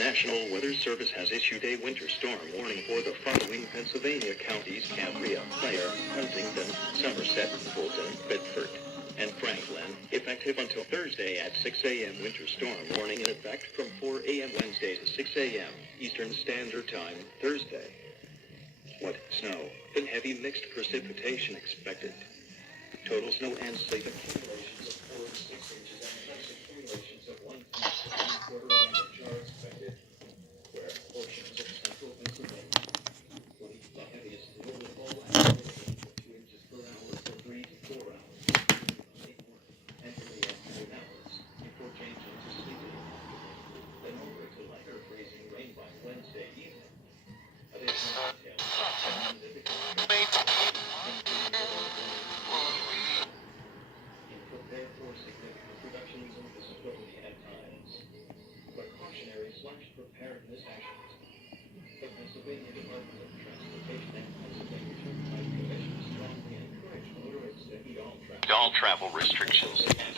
National Weather Service has issued a winter storm warning for the following Pennsylvania counties: Cambria, Clare, Huntingdon, Somerset, Fulton, Bedford, and Franklin. Effective until Thursday at 6 a.m. Winter storm warning in effect from 4 a.m. Wednesday to 6 a.m. Eastern Standard Time Thursday. What? Snow and heavy mixed precipitation expected. Total snow and sleet accumulations of 4 to 6 inches and ice accumulations of 1 inch to 1/4 inch are expected, where portions of central Pennsylvania will be the heaviest snow will fall at 2 inches per hour for 3 to 4 hours and for the afternoon hours before changing to sleeping. Then over to lighter freezing rain by Wednesday evening. Additional details prepare for significant reductions in visibility at times. Precautionary/preparedness actions. The Pennsylvania Department of Transportation and Pennsylvania Turnpike Commission strongly encourage motorists to heed all travel restrictions and